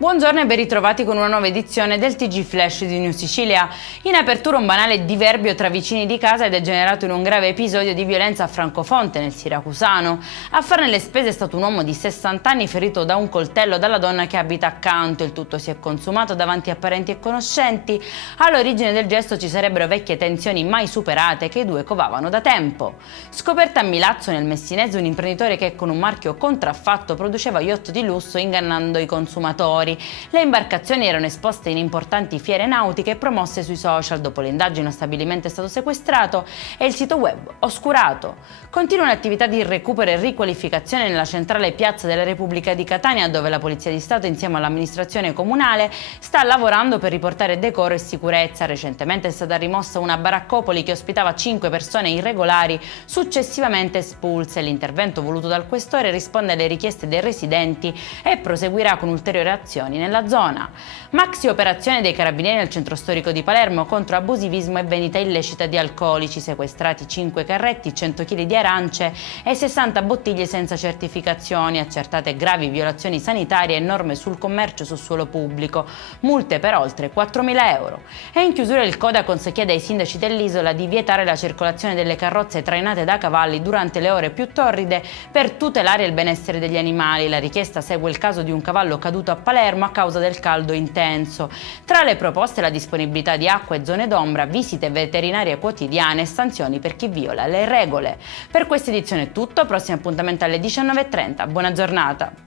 Buongiorno e ben ritrovati con una nuova edizione del TG Flash di New Sicilia. In apertura un banale diverbio tra vicini di casa è degenerato in un grave episodio di violenza a Francofonte, nel siracusano. A farne le spese è stato un uomo di 60 anni ferito da un coltello dalla donna che abita accanto. Il tutto si è consumato davanti a parenti e conoscenti. All'origine del gesto ci sarebbero vecchie tensioni mai superate che i due covavano da tempo. Scoperta a Milazzo, nel Messinese, un imprenditore che con un marchio contraffatto produceva yacht di lusso ingannando i consumatori. Le imbarcazioni erano esposte in importanti fiere nautiche promosse sui social. Dopo le indagini lo stabilimento è stato sequestrato e il sito web oscurato. Continua un'attività di recupero e riqualificazione nella centrale piazza della Repubblica di Catania, dove la Polizia di Stato insieme all'amministrazione comunale sta lavorando per riportare decoro e sicurezza. Recentemente è stata rimossa una baraccopoli che ospitava 5 persone irregolari successivamente espulse. L'intervento voluto dal questore risponde alle richieste dei residenti e proseguirà con ulteriori azioni nella zona. Maxi operazione dei carabinieri nel centro storico di Palermo contro abusivismo e vendita illecita di alcolici. Sequestrati 5 carretti, 100 kg di arance e 60 bottiglie senza certificazioni. Accertate gravi violazioni sanitarie e norme sul commercio su suolo pubblico. Multe per oltre 4.000 euro. E in chiusura il Codacons chiede ai sindaci dell'isola di vietare la circolazione delle carrozze trainate da cavalli durante le ore più torride per tutelare il benessere degli animali. La richiesta segue il caso di un cavallo caduto a Palermo a causa del caldo intenso. Tra le proposte la disponibilità di acqua e zone d'ombra, visite veterinarie quotidiane e sanzioni per chi viola le regole. Per questa edizione è tutto, prossimo appuntamento alle 19:30. Buona giornata!